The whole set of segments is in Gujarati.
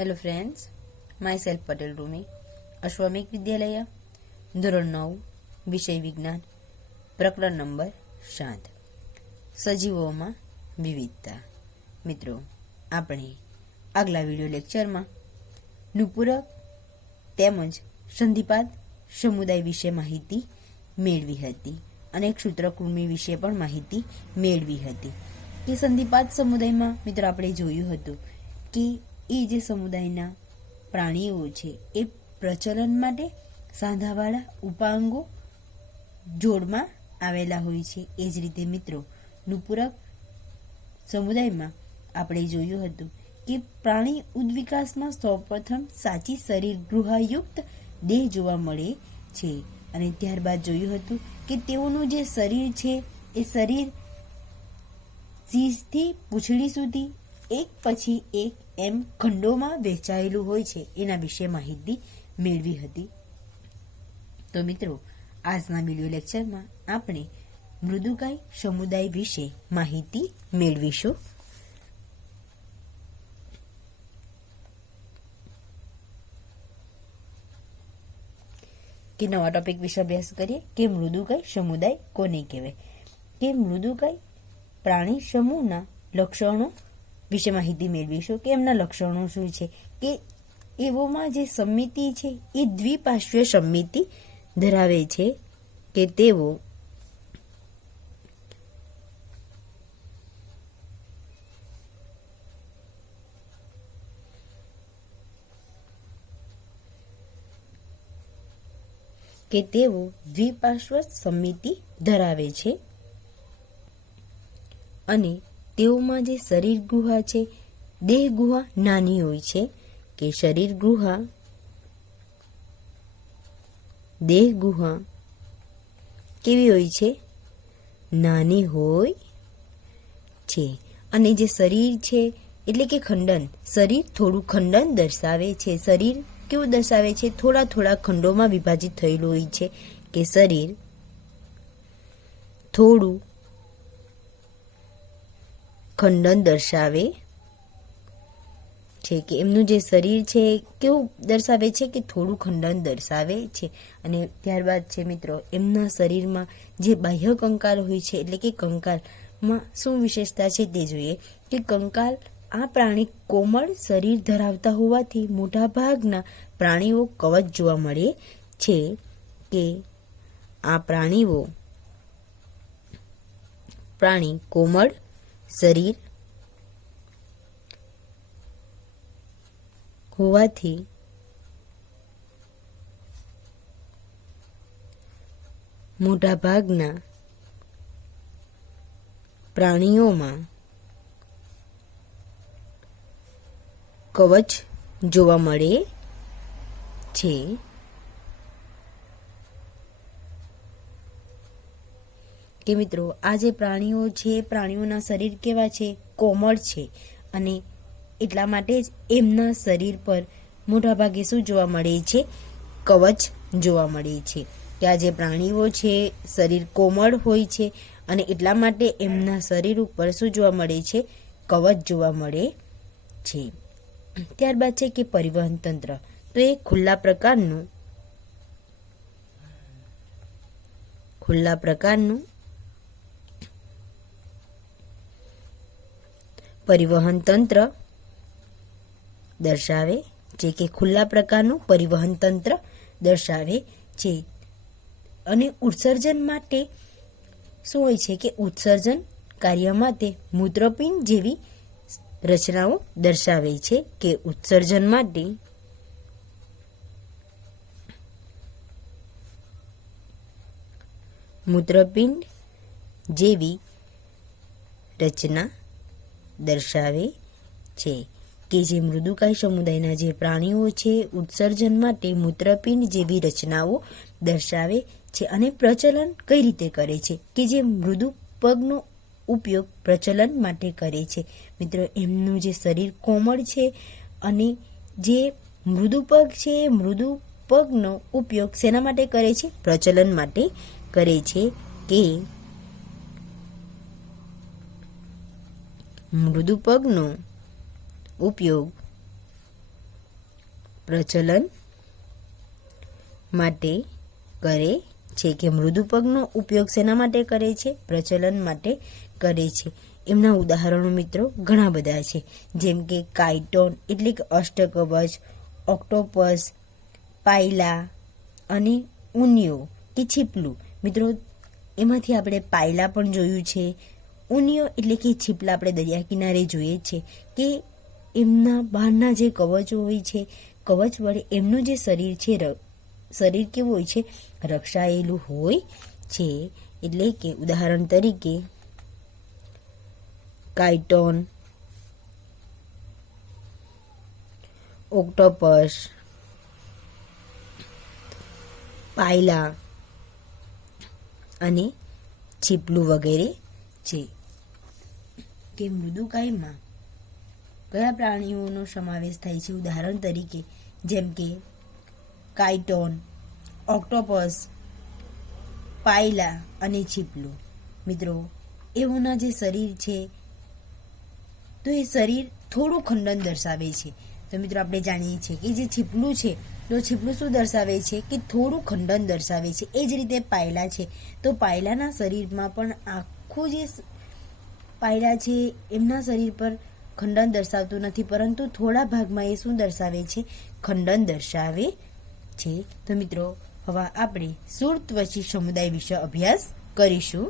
Hello friends, myself Patel Rumi Ashwamegh Vidyalaya ધોરણ 9 વિષય વિજ્ઞાન પ્રકરણ નંબર 7 સજીવોમાં વિવિધતા। મિત્રો, આપણે આગલા વિડિયો લેક્ચરમાં નુપુરક તેમજ સંધિપાદ સમુદાય વિશે માહિતી મેળવી હતી અને સૂત્રકૃમિ વિશે પણ માહિતી મેળવી હતી કે સંધિપાદ સમુદાયમાં મિત્રો આપણે જોયું હતું કે એ જે સમુદાયના પ્રાણીઓ છે એ પ્રચલન માટે સાંધાવાળા ઉપાંગો જોડમાં આવેલા હોય છે। એ જ રીતે મિત્રો નુપુરક સમુદાયમાં આપણે જોયું હતું કે પ્રાણી ઉદ્વિકાસમાં સૌપ્રથમ સાચી શરીર ગૃહાયુક્ત દેહ જોવા મળે છે અને ત્યારબાદ જોયું હતું કે તેઓનું જે શરીર છે એ શરીર શીશથી પૂંછડી સુધી એક પછી એક એમ ખંડોમાં વહેંચાયેલું હોય છે, એના વિશે માહિતી મેળવી હતી। તો મિત્રો, આજના વિડિયો લેક્ચરમાં આપણે મૃદુકાય સમુદાય વિશે માહિતી મેળવીશું। કે નવા ટોપિક વિશે અભ્યાસ કરીએ કે મૃદુકાય સમુદાય કોને કહેવાય। કે મૃદુકાય પ્રાણી સમૂહના લક્ષણો વિશે માહિતી મેળવીશું કે એમના લક્ષણો શું છે। કે એવોમાં જે સમિતિ છે એ દ્વિપાર્શ્વીય સમિતિ ધરાવે છે કે તેઓ દ્વિપાર્શ્વ સમિતિ ધરાવે છે અને તેઓમાં જે શરીર ગુહા છે, દેહ ગુહા નાની હોય છે। કે શરીર ગુહા, દેહ ગુહા કેવી હોય છે? નાની હોય છે। અને જે શરીર છે એટલે કે ખંડન, શરીર થોડું ખંડન દર્શાવે છે। શરીર કેવું દર્શાવે છે? થોડા થોડા ખંડોમાં વિભાજિત થયેલું હોય છે કે શરીર થોડું ખંડન દર્શાવે છે। કે એમનું જે શરીર છે કેવું દર્શાવે છે? કે થોડું ખંડન દર્શાવે છે। અને ત્યારબાદ છે મિત્રો એમના શરીરમાં જે બાહ્ય કંકાલ હોય છે એટલે કે કંકાલમાં શું વિશેષતા છે તે જોઈએ। કે કંકાલ, આ પ્રાણી કોમળ શરીર ધરાવતા હોવાથી મોટા ભાગના પ્રાણીઓ કવચ જોવા મળે છે। કે આ પ્રાણી કોમળ શરીર હોવાથી મોટા ભાગના પ્રાણીઓમાં કવચ જોવા મળે છે। કે મિત્રો આ જે પ્રાણીઓ છે, પ્રાણીઓના શરીર કેવા છે? કોમળ છે અને એટલા માટે જ એમના શરીર પર મોટા ભાગે શું જોવા મળે છે? કવચ જોવા મળે છે। કે આ જે પ્રાણીઓ છે શરીર કોમળ હોય છે અને એટલા માટે એમના શરીર ઉપર શું જોવા મળે છે? કવચ જોવા મળે છે। ત્યારબાદ છે કે પરિવહન તંત્ર, તો એ ખુલ્લા પ્રકારનું પરિવહન તંત્ર દર્શાવે છે। કે ખુલ્લા પ્રકારનું પરિવહન તંત્ર દર્શાવે છે। અને ઉત્સર્જન માટે શું હોય છે? કે ઉત્સર્જન કાર્ય માટે મૂત્રપિંડ જેવી રચનાઓ દર્શાવે છે। કે ઉત્સર્જન માટે મૂત્રપિંડ જેવી રચના દર્શાવે છે। કે જે મૃદુકાય સમુદાયના જે પ્રાણીઓ છે ઉત્સર્જન માટે મૂત્રપિંડ જેવી રચનાઓ દર્શાવે છે અને પ્રચલન કઈ રીતે કરે છે? કે જે મૃદુ પગનો ઉપયોગ પ્રચલન માટે કરે છે। મિત્રો એમનું જે શરીર કોમળ છે અને જે મૃદુ પગ છે એ મૃદુ પગનો ઉપયોગ શેના માટે કરે છે? પ્રચલન માટે કરે છે। કે મૃદુ પગનો ઉપયોગ પ્રચલન માટે કરે છે, કે મૃદુપગનો ઉપયોગ શેના માટે કરે છે? પ્રચલન માટે કરે છે. એમના ઉદાહરણો મિત્રો ઘણા બધા છે, જેમ કે કાઇટોન એટલે કે અષ્ટકવચ, ઓક્ટોપસ, પાયલા અને ઉનિયો કે છીપલું. મિત્રો એમાંથી આપણે પાયલા પણ જોયું છે. ઉનિયો એટલે કે છીપલા આપણે દરિયા કિનારે જોઈએ છે કે એમના બહારના જે કવચો હોય છે, કવચ વડે એમનું જે શરીર છે, શરીર કેવું હોય છે? રક્ષાયેલું હોય છે. એટલે કે ઉદાહરણ તરીકે કાઇટોન, ઓક્ટોપસ, પાયલા અને છીપલું વગેરે છે. કે મૃદુકાયમાં કયા પ્રાણીઓનો સમાવેશ થાય છે? ઉદાહરણ તરીકે જેમ કે કાઇટોન, ઓક્ટોપસ, પાયલા અને છીપલું. મિત્રો એઓના જે શરીર છે તો એ શરીર થોડું ખંડન દર્શાવે છે. તો મિત્રો આપણે જાણીએ છીએ કે જે છીપલું છે તો છીપલું શું દર્શાવે છે? કે થોડું ખંડન દર્શાવે છે. એ જ રીતે પાયલા છે તો પાયલાના શરીરમાં પણ આખું જે પાયલા છે એમના શરીર પર ખંડન દર્શાવતું નથી, પરંતુ થોડા ભાગમાં એ શું દર્શાવે છે? ખંડન દર્શાવે છે. તો મિત્રો હવે આપણે શૂળત્વચી સમુદાય વિશે અભ્યાસ કરીશું.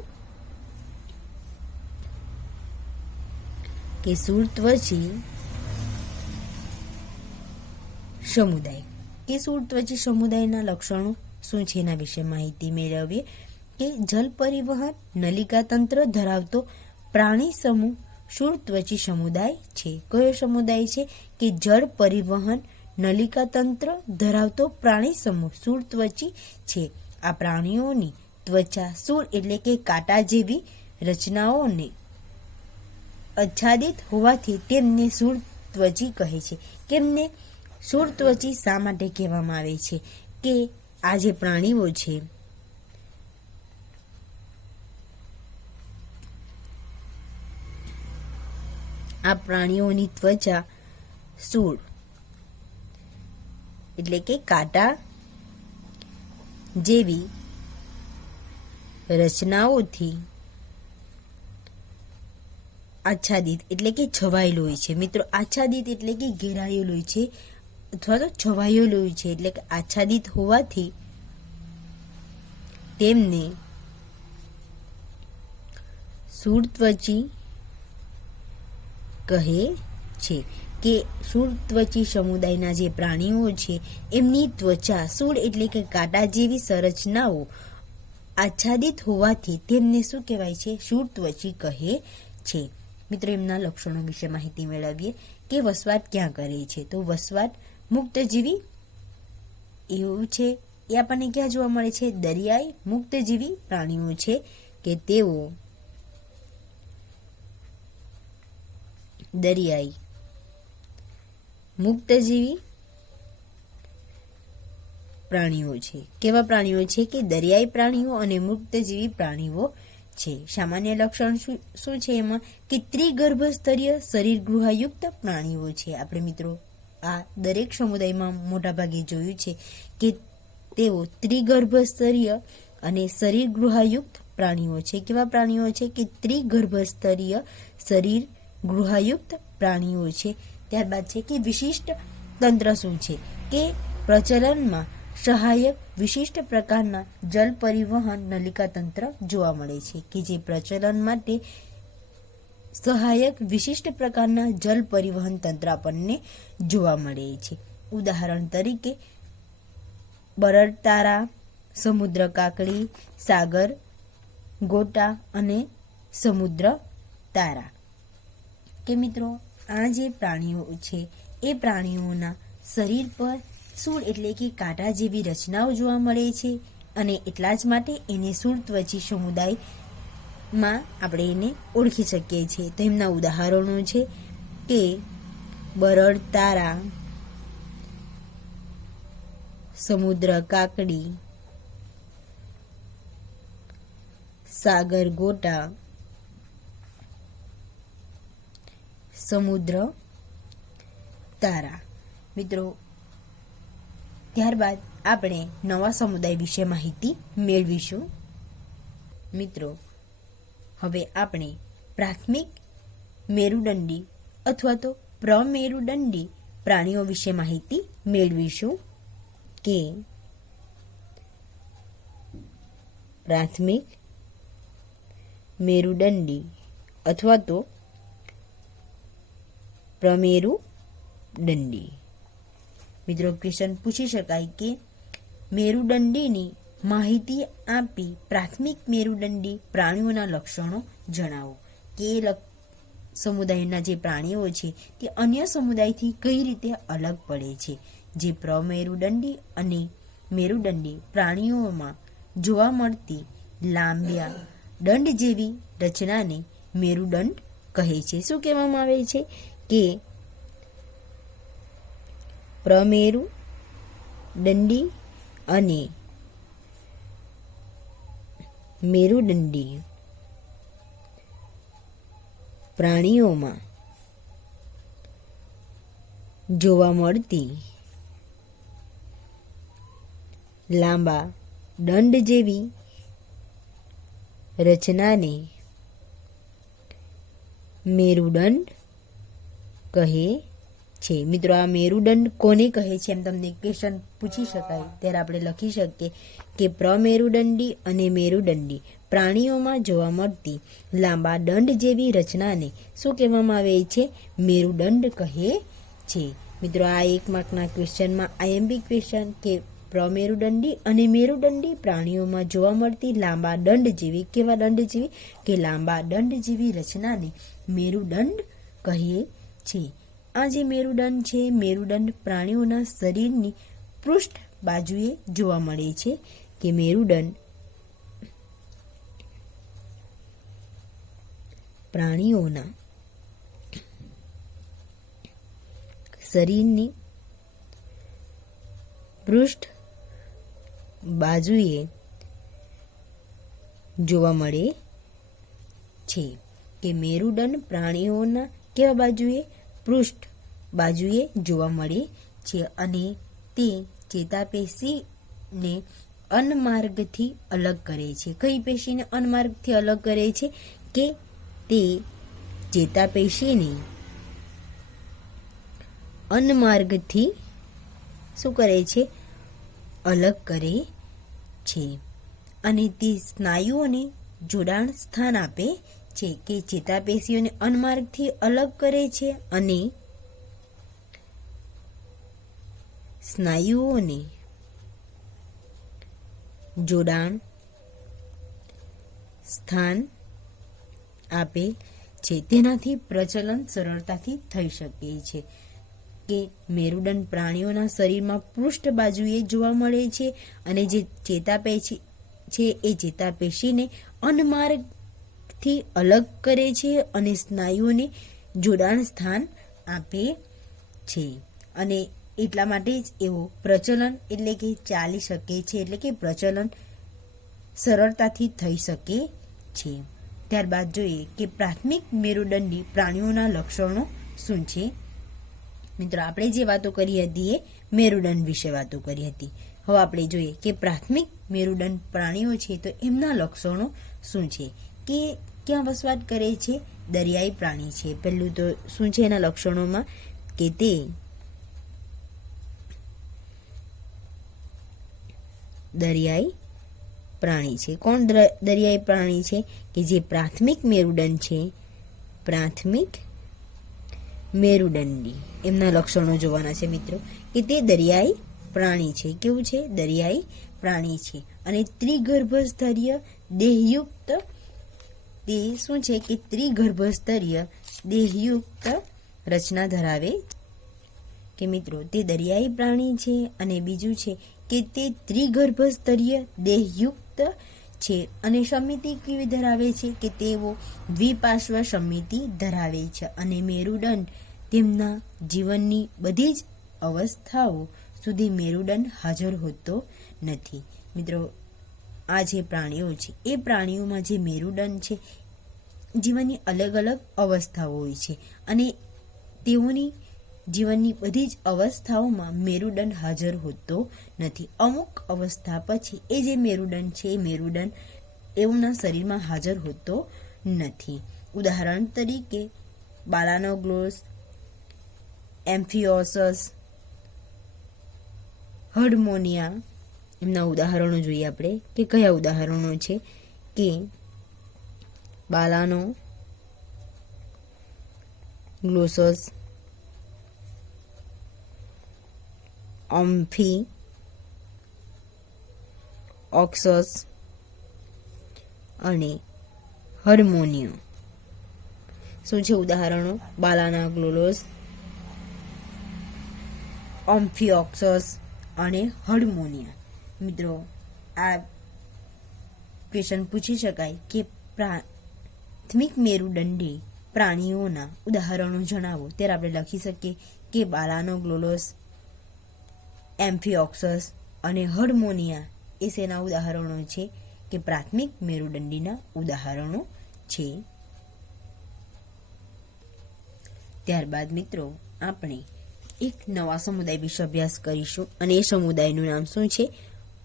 કે શૂળત્વચી સમુદાય, કે શૂળત્વચી સમુદાયના લક્ષણો શું છે એના વિશે માહિતી મેળવીએ. કે જલ પરિવહન નલિકા તંત્ર ધરાવતો પ્રાણી સમૂહ શૂળત્વચી સમુદાય છે. કયો સમુદાય છે? કે જળ પરિવહન નલિકા તંત્ર ધરાવતો પ્રાણી સમૂહ શૂળત્વચી છે. આ પ્રાણીઓની ત્વચા શૂળ એટલે કે કાંટા જેવી રચનાઓને આચ્છાદિત હોવાથી તેમને શૂળત્વચી કહે છે. કેમને શૂળત્વચી શા માટે કહેવામાં આવે છે? કે આ જે પ્રાણીઓ છે આ પ્રાણીઓની ત્વચા શૂળ એટલે કે કાંટા જેવી રચનાઓથી આચ્છાદિત એટલે કે છવાયેલું હોય છે. મિત્રો આચ્છાદિત એટલે કે ઘેરાયેલું હોય છે અથવા તો છવાયેલું હોય છે. એટલે કે આચ્છાદિત હોવાથી તેમને શૂળત્વચી કહે છે. કે શૂળત્વચી સમુદાયના જે પ્રાણીઓ છે એમની ત્વચા શૂળ એટલે કે કાંટા જેવી સંરચનાઓ આચ્છાદિત હોવાથી તેમને શું કહેવાય છે? શૂળત્વચી કહે છે. મિત્રો એમના લક્ષણો વિશે માહિતી મેળવીએ. કે વસવાટ ક્યાં કરે છે? તો વસવાટ મુક્તજીવી એવું છે એ આપણને ક્યાં જોવા મળે છે? દરિયાઈ મુક્તજીવી પ્રાણીઓ છે કે તેઓ દરિયાઈ મુક્તજીવી પ્રાણીઓ છે. કેવા પ્રાણીઓ છે? કે દરિયાઈ પ્રાણીઓ અને મુક્તજીવી પ્રાણીઓ છે. સામાન્ય લક્ષણ શું છે એમાં? કે ત્રિગર્ભસ્તરીય શરીર ગૃહાયુક્ત પ્રાણીઓ છે. આપણે મિત્રો આ દરેક સમુદાયમાં મોટા ભાગે જોયું છે કે તેઓ ત્રિગર્ભસ્તરીય અને શરીર ગૃહાયુક્ત પ્રાણીઓ છે. કેવા પ્રાણીઓ છે? કે ત્રિગર્ભસ્તરીય શરીર ગૃહાયુક્ત પ્રાણીઓ છે. ત્યારબાદ છે કે વિશિષ્ટ તંત્ર શું છે? કે પ્રચલનમાં સહાયક વિશિષ્ટ પ્રકારના જલ પરિવહન નલિકા તંત્ર જોવા મળે છે. કે જે પ્રચલન માટે સહાયક વિશિષ્ટ પ્રકારના જલ પરિવહન તંત્ર આપણને જોવા મળે છે. ઉદાહરણ તરીકે બરડ તારા, સમુદ્ર કાકડી, સાગર ગોટા અને સમુદ્ર તારા. કે મિત્રો આ જે પ્રાણીઓ છે એ પ્રાણીઓના શરીર પર શૂળ એટલે કે કાંટા જેવી રચનાઓ જોવા મળે છે અને એટલા જ માટે એને શૂળત્વચી સમુદાયમાં આપણે એને ઓળખી શકીએ છીએ. તો એમના ઉદાહરણો છે કે બરડ તારા, સમુદ્ર કાકડી, સાગર ગોટા, સમુદ્ર તારા. મિત્રો ત્યારબાદ આપણે નવા સમુદાય વિશે માહિતી મેળવીશું. મિત્રો, હવે આપણે પ્રાથમિક મેરુદંડી અથવા તો પ્રમેરુદંડી પ્રાણીઓ વિશે માહિતી મેળવીશું કે પ્રાથમિક મેરુદંડી અથવા તો પ્રમેરુદંડી. મિત્રો, ક્વેશ્ચન પૂછી શકાય કે મેરુદંડીની માહિતી આપી પ્રાથમિક મેરુદંડી પ્રાણીઓના લક્ષણો જણાવો. કે સમુદાયના જે પ્રાણીઓ છે તે અન્ય સમુદાયથી કઈ રીતે અલગ પડે છે. જે પ્રમેરુદંડી અને મેરુદંડી પ્રાણીઓમાં જોવા મળતી લાંબા દંડ જેવી રચનાને મેરુદંડ કહે છે. શું કહેવામાં આવે છે કે પ્રમેરુદંડી અને મેરુદંડી પ્રાણીઓમાં જોવા મળતી લાંબા દંડ જેવી રચનાને મેરુદંડ કહે છે. મિત્રો, આ મેરુદંડ કોને કહે છે એમ તમને ક્વેશ્ચન પૂછી શકાય ત્યારે આપણે લખી શકીએ કે પ્રમેરુદંડી અને મેરુદંડી પ્રાણીઓમાં જોવા મળતી લાંબા દંડ જેવી રચનાને શું કહેવામાં આવે છે? મેરુદંડ કહે છે. મિત્રો, આ 1 માર્કના ક્વેશ્ચનમાં આઈએમપી ક્વેશ્ચન કે પ્રમેરુદંડી અને મેરુદંડી પ્રાણીઓમાં જોવા મળતી લાંબા દંડ જેવી, કેવા દંડ જેવી? કે લાંબા દંડ જેવી રચનાને મેરુદંડ કહે છે. આ જે મેરુદંડ છે, મેરુદંડ પ્રાણીઓના શરીરની પૃષ્ઠ બાજુએ જોવા મળે છે. કે મેરુદંડ પ્રાણીઓના શરીરની પૃષ્ઠ બાજુએ જોવા મળે છે. કે મેરુદંડ પ્રાણીઓના કેવા બાજુએ? પૃષ્ઠ બાજુએ જોવા મળે છે. અને તે ચેતાપેશીને અન્નમાર્ગથી અલગ કરે છે. કઈ પેશીને અન્નમાર્ગથી અલગ કરે છે? કે તે ચેતાપેશીને અન્નમાર્ગથી શું કરે છે? અલગ કરે છે. અને તે સ્નાયુઓને જોડાણ સ્થાન આપે છે. કે ચેતાપેશીઓને અન્નમાર્ગથી અલગ કરે છે અને સ્નાયુઓને જોડાણ સ્થાન આપે છે. તેનાથી પ્રચલન સરળતાથી થઈ શકે છે. કે મેરુદંડ પ્રાણીઓના શરીરમાં પૃષ્ઠ બાજુએ જોવા મળે છે અને જે ચેતાપેશી છે એ ચેતાપેશીને અન્નમાર્ગથી અલગ કરે છે અને સ્નાયુઓને જોડાણ સ્થાન આપે છે. અને એટલા માટે જ એવો પ્રચલન એટલે કે ચાલી શકે છે, એટલે કે પ્રચલન સરળતાથી થઈ શકે છે. ત્યારબાદ જોઈએ કે પ્રાથમિક મેરુદંડી પ્રાણીઓના લક્ષણો શું છે. મિત્રો, આપણે જે વાતો કરી હતી એ મેરુદંડ વિશે વાતો કરી હતી. હવે આપણે જોઈએ કે પ્રાથમિક મેરુદંડ પ્રાણીઓ છે તો એમના લક્ષણો શું છે. કે ક્યાં વસવાટ કરે છે? દરિયાઈ પ્રાણી છે. પહેલું તો શું છે એના લક્ષણોમાં? કે તે દરિયાઈ પ્રાણી છે. કોણ દરિયાઈ પ્રાણી છે? કે જે પ્રાથમિક મેરુદંડ છે, પ્રાથમિક મેરુદંડી, એમના લક્ષણો જોવાના છે મિત્રો. કે તે દરિયાઈ પ્રાણી છે. કેવું છે? દરિયાઈ પ્રાણી છે. અને ત્રિગર્ભસ્તરીય દેહયુક્ત, તે શું છે? કે ત્રિગર્ભસ્તરીય દેહયુક્ત રચના ધરાવે. કે મિત્રો, તે દરિયાઈ પ્રાણી છે અને બીજું છે કે તે ત્રિગર્ભસ્તરીય દેહયુક્ત છે. અને સમિતિ કેવી ધરાવે છે? કે તેઓ દ્વિપાર્શ્વ સમિતિ ધરાવે છે. અને મેરુદંડ તેમના જીવનની બધી જ અવસ્થાઓ સુધી મેરુદંડ હાજર હોતો નથી. મિત્રો, આ જે પ્રાણીઓ છે એ પ્રાણીઓમાં જે મેરુદંડ છે જીવનની અલગ અલગ અવસ્થાઓ હોય છે અને તેઓની જીવનની બધી જ અવસ્થાઓમાં મેરુદંડ હાજર હોતો નથી. અમુક અવસ્થા પછી એ જે મેરુદંડ છે એ મેરુદંડ એમના શરીરમાં હાજર હોતો નથી. ઉદાહરણ તરીકે બાલાનોગ્લોસ, એમ્ફિયોસસ, હર્ડમોનિયા એમના ઉદાહરણો જોઈએ આપણે કે કયા ઉદાહરણો છે કે બાલાનો ગ્લોસસ, ઓમ્ફી ઓક્સસ અને હર્મોનિયો. શું છે ઉદાહરણો? બાલાના ગ્લોલોસ, ઓમ્ફિઓક્સસ અને હર્મોનિયા. મિત્રો, આ ક્વેશ્ચન પૂછી શકાય કે પ્રાથમિક મેરુદંડી પ્રાણીઓના ઉદાહરણો જણાવો. ત્યારે આપણે લખી શકીએ કે બાલાનો ગ્લોલોસ, એમ્ફિઓક્સસ અને હર્મોનિયા એ શેના ઉદાહરણો છે? કે પ્રાથમિક મેરુદંડીના ઉદાહરણો છે. ત્યારબાદ મિત્રો આપણે એક નવા સમુદાય વિશે અભ્યાસ કરીશું અને એ સમુદાયનું નામ શું છે?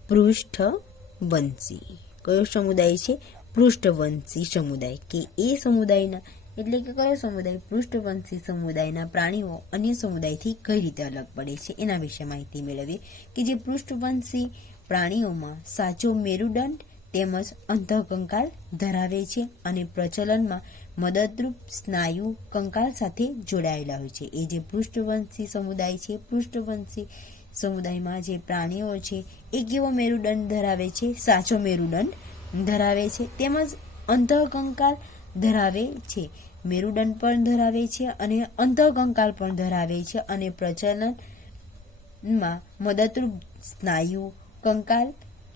પૃષ્ઠવંશી. કયો સમુદાય છે? પૃષ્ઠવંશી સમુદાય. કે એ સમુદાયના એટલે કે કયો સમુદાય? પૃષ્ઠવંશી સમુદાયના પ્રાણીઓ અન્ય સમુદાયથી કઈ રીતે અલગ પડે છે એના વિશે માહિતી મેળવીએ. કે જે પૃષ્ઠવંશી પ્રાણીઓમાં સાચો મેરુદંડ તેમજ અંતઃકંકાલ ધરાવે છે અને પ્રચલનમાં મદદરૂપ સ્નાયુ કંકાલ સાથે જોડાયેલા હોય છે. એ જે પૃષ્ઠવંશી સમુદાય છે, પૃષ્ઠવંશી સમુદાયમાં જે પ્રાણીઓ છે એ કેવો મેરુદંડ ધરાવે છે? સાચો મેરુદંડ ધરાવે છે તેમજ અંતઃકંકાલ ધરાવે છે. મેરુદંડ પણ ધરાવે છે અને અંતઃકંકાલ પણ ધરાવે છે અને પ્રચલનમાં મદદરૂપ સ્નાયુ કંકાલ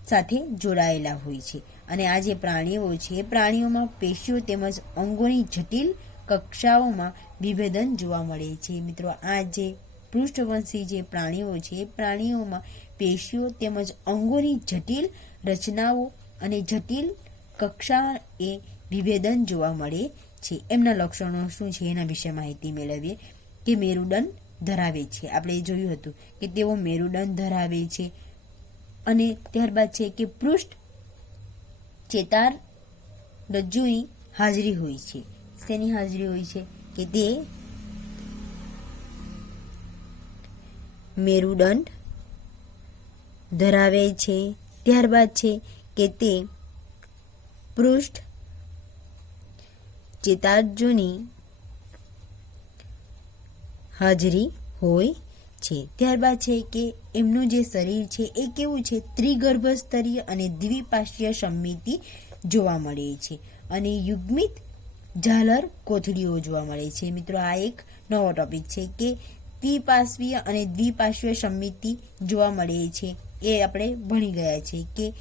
સાથે જોડાયેલા હોય છે. અને આ જે પ્રાણીઓ છે એ પ્રાણીઓમાં પેશીઓ તેમજ અંગોની જટિલ કક્ષાઓમાં વિભેદન જોવા મળે છે. મિત્રો, આ જે પૃષ્ઠવંશી જે પ્રાણીઓ છે એ પ્રાણીઓમાં પેશીઓ તેમજ અંગોની જટિલ રચનાઓ અને જટિલ કક્ષા એ વિભેદન જોવા મળે છે. એમના લક્ષણો શું છે એના વિશે માહિતી મેળવીએ. કે મેરુદંડ ધરાવે છે. આપણે જોયું હતું કે તેઓ મેરુદંડ ધરાવે છે. અને ત્યારબાદ છે કે પૃષ્ઠ ચેતાર રજ્જુની હાજરી હોય છે. શેની હાજરી હોય છે? કે તે મેરુદંડ ધરાવે છે. ત્યારબાદ છે કે તે પૃષ્ઠ ચેતારજ્જુની હાજરી હોય છે. ત્યારબાદ છે કે એમનું જે શરીર છે એ કેવું છે? ત્રિગર્ભ સ્તરીય અને દ્વિપાર્શ્વીય સમમિતિ જોવા મળે છે અને યુગ્મિત ઝાલર કોથળીઓ જોવા મળે છે. મિત્રો, આ એક નવો ટોપિક છે કે દ્વિપાર્શ્વીય અને દ્વિપાર્શ્વીય સમમિતિ જોવા મળે છે. એ આપણે ભણી ગયા છે કે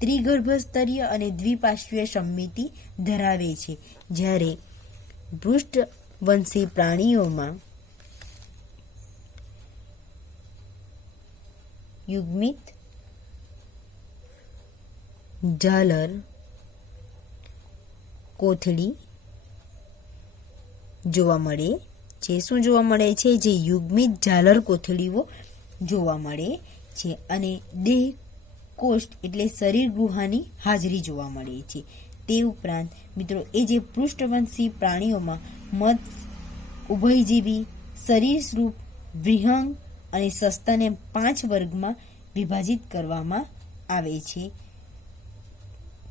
ત્રિગર્ભ સ્તરીય અને દ્વિપાર્શ્વીય સમમિતિ ધરાવે છે. જ્યારે પૃષ્ઠવંશી પ્રાણીઓમાં યુગ્મિત ઝાલર કોથળી જોવા મળે છે. શું જોવા મળે છે? જે યુગ્મિત ઝાલર કોથળીઓ જોવા મળે છે અને દેહ કોષ્ઠ એટલે શરીર ગુહાની હાજરી જોવા મળે છે. તે ઉપરાંત મિત્રો એ જે પૃષ્ઠવંશી પ્રાણીઓમાં મત્સ્ય, ઉભયજીવી, સરીસૃપ, વિહંગ અને સસ્તન એમ 5 વર્ગમાં વિભાજિત કરવામાં આવે છે.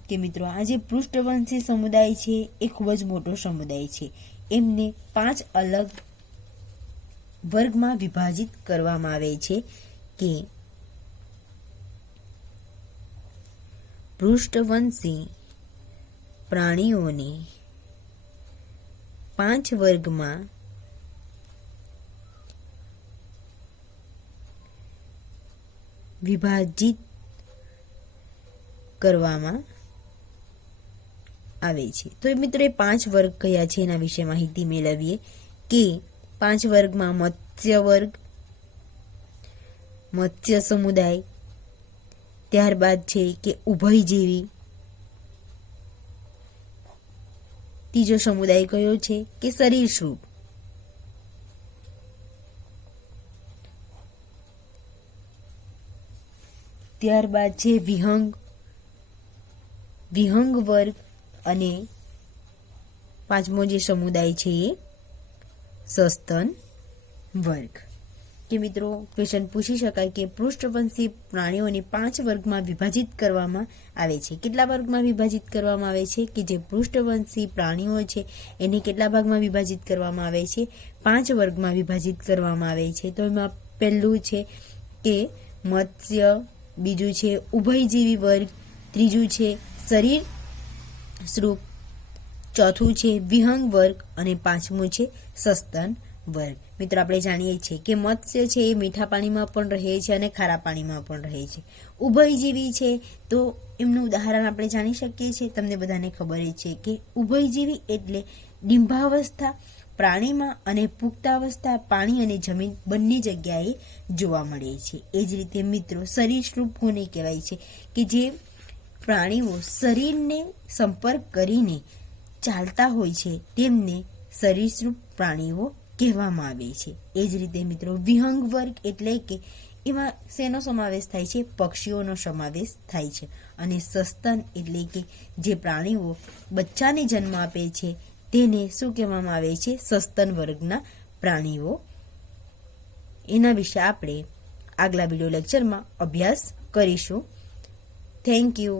કે મિત્રો, આ જે પૃષ્ઠવંશી સમુદાય છે એ ખૂબ જ મોટો સમુદાય છે. એમને 5 અલગ વર્ગમાં વિભાજિત કરવામાં આવે છે. કે પૃષ્ઠવંશી પ્રાણીઓને 5 વર્ગમાં વિભાજિત કરવામાં આવે છે. તો મિત્રો, એ 5 વર્ગ કયા છે એના વિશે માહિતી મેળવીએ. કે 5 વર્ગમાં મત્સ્ય વર્ગ, મત્સ્ય સમુદાય, ત્યારબાદ છે કે ઉભયજીવી, ત્રીજો સમુદાય કયો છે? કે સરીસૃપ, ત્યારબાદ છે વિહંગ વર્ગ અને પાંચમો જે સમુદાય છે એ સસ્તન વર્ગ. કે મિત્રો ક્વેશ્ચન પૂછી શકાય કે પૃષ્ઠવંશી પ્રાણીઓને 5 વર્ગમાં વિભાજિત કરવામાં આવે છે. કેટલા વર્ગમાં વિભાજિત કરવામાં આવે છે? કે જે પૃષ્ઠવંશી પ્રાણીઓ છે એને કેટલા ભાગમાં વિભાજિત કરવામાં આવે છે? 5 વર્ગમાં વિભાજિત કરવામાં આવે છે. તો એમાં પહેલું છે કે મત્સ્ય, બીજું છે ઉભયજીવી વર્ગ, ત્રીજું છે શરીર સૃપ, ચોથું છે વિહંગ વર્ગ અને પાંચમું છે સસ્તન વર્ગ. મિત્રો આપણે જાણીએ છીએ કે મત્સ્ય છે એ મીઠા પાણીમાં પણ રહે છે અને ખારા પાણીમાં પણ રહે છે. ઉભયજીવી છે તો એમનું ઉદાહરણ આપણે જાણી શકીએ છીએ. તમને બધાને ખબર છે કે ઉભયજીવી એટલે ડિંભાવસ્થા પ્રાણીમાં અને પુખ્તાવસ્થા પાણી અને જમીન બંને જગ્યાએ જોવા મળે છે. એ જ રીતે મિત્રો સરીસૃપ કોને કહેવાય છે? કે જે પ્રાણીઓ શરીરને સંપર્ક કરીને ચાલતા હોય છે તેમને સરીસૃપ પ્રાણીઓ કહેવામાં આવે છે. એ જ રીતે મિત્રો વિહંગ વર્ગ એટલે કે એમાં શેનો સમાવેશ થાય છે? પક્ષીઓનો સમાવેશ થાય છે. અને સસ્તન એટલે કે જે પ્રાણીઓ બચ્ચાને જન્મ આપે છે તેને શું કહેવામાં આવે છે? સસ્તન વર્ગના પ્રાણીઓ. એના વિશે આપણે આગલા વિડીયો લેક્ચરમાં અભ્યાસ કરીશું. Thank you.